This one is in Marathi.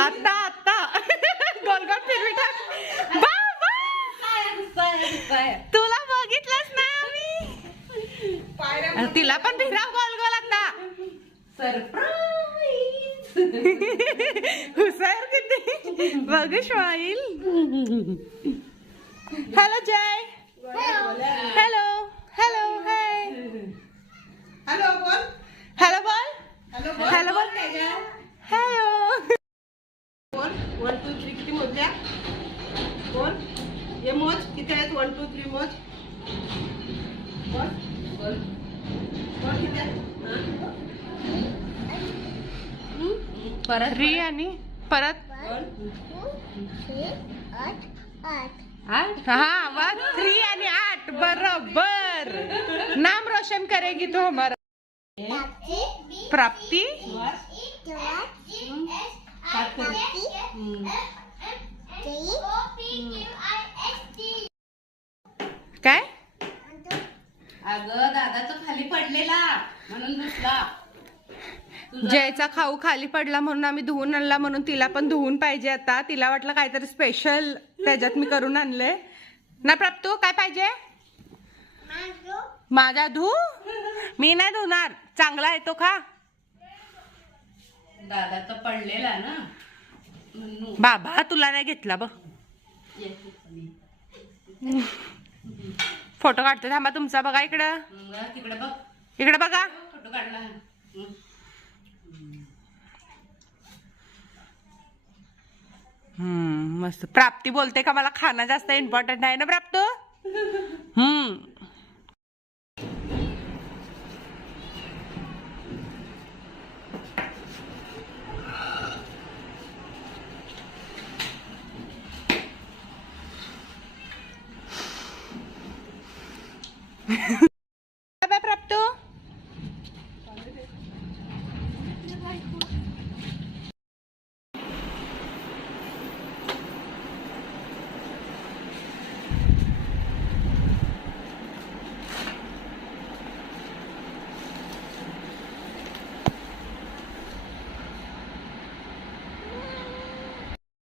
आता आता गोलगोल फिरवी टाक. तुला बघितलंच ना मी. तिला पण फिराव गोल गोल आता. सरप्राईज. हुशार किती बघ smile. Hello Jay. Hello hello hi. Hello बोल. हॅलो बोल. हॅलो बोल. हॅलो बोल. हॅलो बोल. 1 2 3 किती मोजल्या? बोल. हे मोज किती आहेत? 1 2 3 मोज. बोल. बोल. बोल किती आहेत? परत 3 आणि परत बोल. 8 हा बस 3 आणि 8 बरोबर. नाम रोशन करेगी तो हमारा. प्राप्ती. काय अगं दादाचं खाली पडलेला म्हणून दुसला. जयचा खाऊ खाली पडला म्हणून आम्ही धुवून आणला, म्हणून तिला पण धुवून पाहिजे आता. तिला वाटलं काहीतरी स्पेशल त्याच्यात मी करून आणले ना. प्राप्तू काय पाहिजे? माझा धू. मी नाही धुणार. चांगला आहे तो खा. दादाचा पडलेला ना. बाबा तुला नाही घेतला बघ. फोटो काढतो थांबा तुमचा. बघा इकडं. तिकडे बघ. इकडे बघा. फोटो काढला. मस्त. प्राप्ती बोलते का मला खाणं जास्त इम्पॉर्टंट आहे ना प्राप्त. बाय प्राप्त.